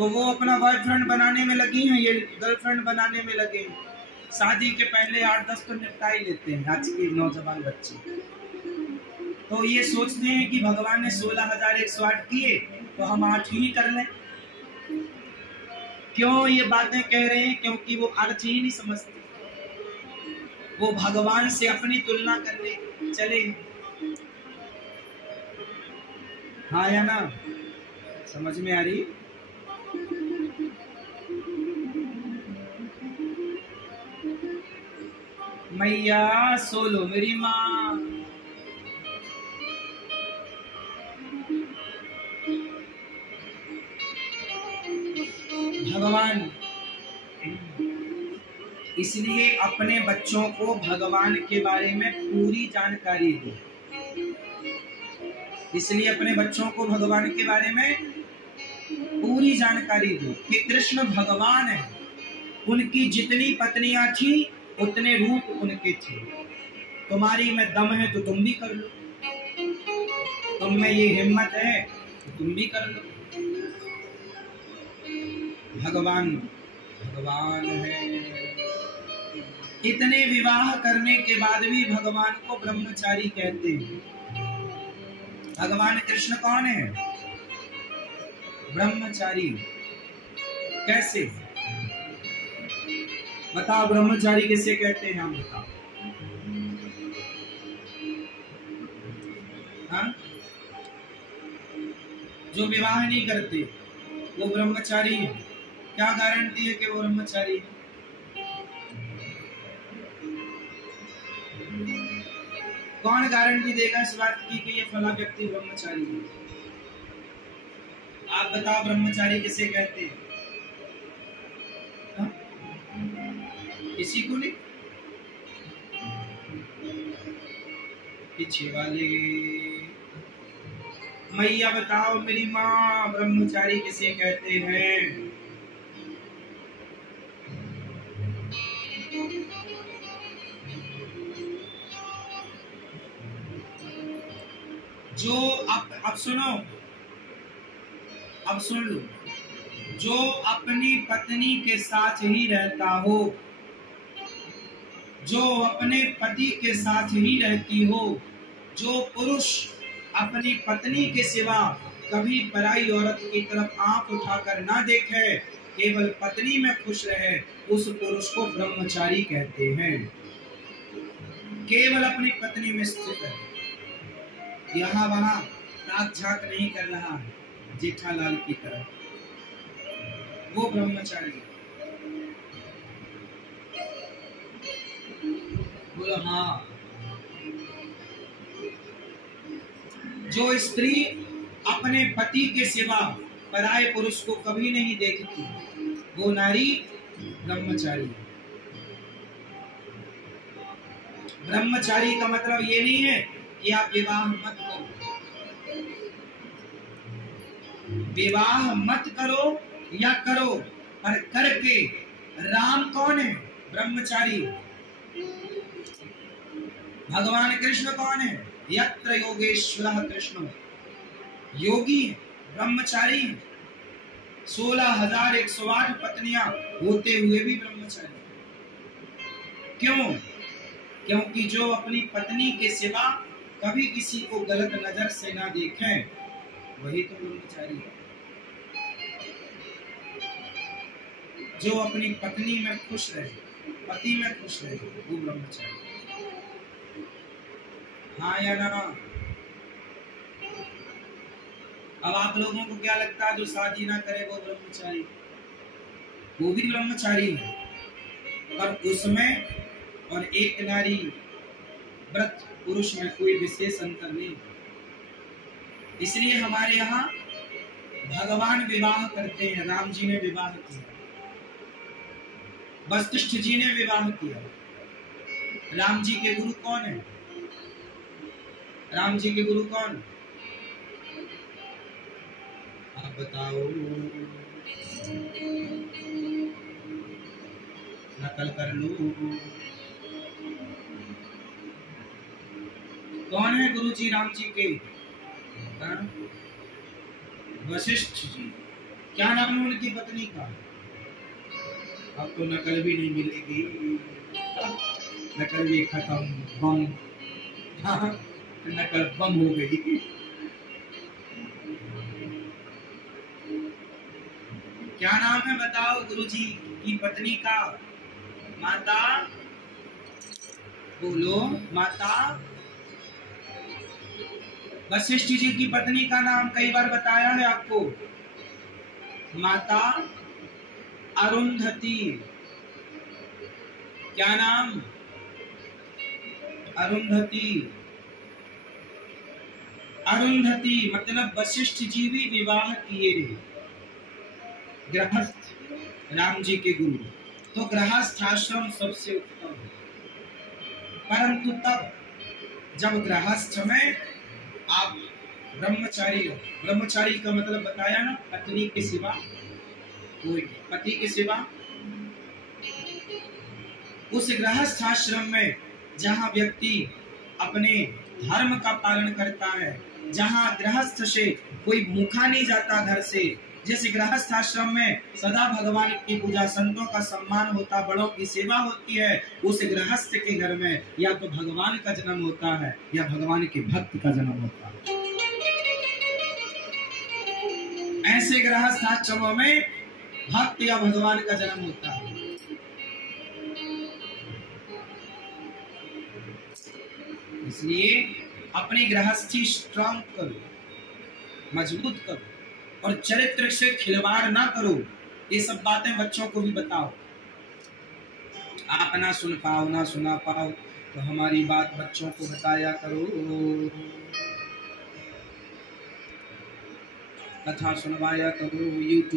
तो वो अपना बॉयफ्रेंड बनाने में लगी हैं, ये गर्लफ्रेंड बनाने में लगे हैं। शादी के पहले 8-10 तो निपटा ही लेते हैं आज के नौजवान बच्चे। तो ये सोचते हैं कि भगवान ने 16,108 किए तो हम 8 ही कर लें। क्यों ये बातें कह रहे हैं? क्योंकि वो अर्थ ही नहीं समझते, वो भगवान से अपनी तुलना करने चले। हाँ या ना? समझ में आ रही? मैया सोलो मेरी माँ। भगवान इसलिए अपने बच्चों को भगवान के बारे में पूरी जानकारी दो। इसलिए अपने बच्चों को भगवान के बारे में पूरी जानकारी दो कि कृष्ण भगवान है। उनकी जितनी पत्नियां थी उतने रूप उनके थे। तुम्हारी में दम है तो तुम भी कर लो, तुम में ये हिम्मत है तो तुम भी कर लो। भगवान भगवान है। इतने विवाह करने के बाद भी भगवान को ब्रह्मचारी कहते हैं। भगवान कृष्ण कौन है? ब्रह्मचारी। कैसे बताओ? ब्रह्मचारी किसे कहते हैं? हम बताओ। हाँ? जो विवाह नहीं करते वो ब्रह्मचारी है। क्या गारंटी है कि वो ब्रह्मचारी है? कौन गारंटी देगा इस बात की कि ये फला व्यक्ति ब्रह्मचारी है? आप बताओ ब्रह्मचारी किसे कहते हैं? किसी को नहीं? पीछे वाले मैया बताओ मेरी माँ, ब्रह्मचारी किसे कहते हैं? जो अब सुनो, अब सुन लो। जो अपनी पत्नी के साथ ही रहता हो, जो अपने पति के साथ ही रहती हो, जो पुरुष अपनी पत्नी के सिवा कभी पराई औरत की तरफ आंख उठाकर ना देखे, केवल पत्नी में खुश रहे, उस पुरुष को ब्रह्मचारी कहते हैं। केवल अपनी पत्नी में स्थित है, यहाँ वहां नाक झाक नहीं कर रहा है जेठालाल की तरह, वो ब्रह्मचारी। बोलो हाँ। जो स्त्री अपने पति के सिवा पराये पुरुष को कभी नहीं देखती, वो नारी ब्रह्मचारी। ब्रह्मचारी का मतलब ये नहीं है कि आप विवाह मत करो, विवाह मत करो या करो, पर करके राम कौन है? ब्रह्मचारी। भगवान कृष्ण कौन है? यत्र योगेश्वरः कृष्ण, योगी है, ब्रह्मचारी है। 16,108 पत्नियां होते हुए भी ब्रह्मचारी। क्यों? क्योंकि जो अपनी पत्नी के सिवा कभी किसी को गलत नजर से ना देखे, वही तो ब्रह्मचारी है। जो अपनी पत्नी में खुश रहे, पति में खुश रहे, वो ब्रह्मचारी। हाँ या ना? अब आप लोगों को क्या लगता है जो शादी ना करे वो ब्रह्मचारी? वो भी ब्रह्मचारी है, पर उसमें और एक नारी व्रत पुरुष में कोई विशेष अंतर नहीं। इसलिए हमारे यहाँ भगवान विवाह करते हैं। राम जी ने विवाह किया, वशिष्ठ जी ने विवाह किया। राम जी के गुरु कौन है? राम जी के गुरु कौन? आप बताओ, नकल कर लो। कौन है गुरु जी राम जी के? वशिष्ठ जी। क्या नाम है उनकी पत्नी का? अब तो नकल भी नहीं मिलेगी, नकल भी खत्म, बम। हाँ, नकल बम हो गई। क्या नाम है बताओ गुरुजी की पत्नी का? माता, बोलो माता। वशिष्ठ जी की पत्नी का नाम कई बार बताया है आपको, माता अरुंधति। क्या नाम? अरुंधति। अरुंधति मतलब वशिष्ठ जी भी विवाह किए गृहस्थ राम जी के गुरु, तो गृहस्थ आश्रम सबसे उत्तम है। परंतु तब जब गृहस्थ में आप ब्रह्मचारी हो, ब्रह्मचारी का मतलब बताया ना, पत्नी के सिवा कोई, पति के सिवा। उस गृहस्थ आश्रम में जहाँ व्यक्ति अपने धर्म का पालन करता है, जहाँ गृहस्थ से कोई भूखा नहीं जाता घर से, जैसे गृहस्थ आश्रम में सदा भगवान की पूजा, संतों का सम्मान होता, बड़ों की सेवा होती है, उस गृहस्थ के घर में या तो भगवान का जन्म होता है या भगवान के भक्त का जन्म होता है। ऐसे गृहस्थ आश्रमों में भक्त या भगवान का जन्म होता है। इसलिए अपनी गृहस्थी स्ट्रांग करो, मजबूत करो, और चरित्र से खिलवाड़ ना करो। ये सब बातें बच्चों को भी बताओ। आप ना सुन पाओ, ना सुना पाओ, तो हमारी बात बच्चों को बताया करो, कथा सुनवाया करो। YouTube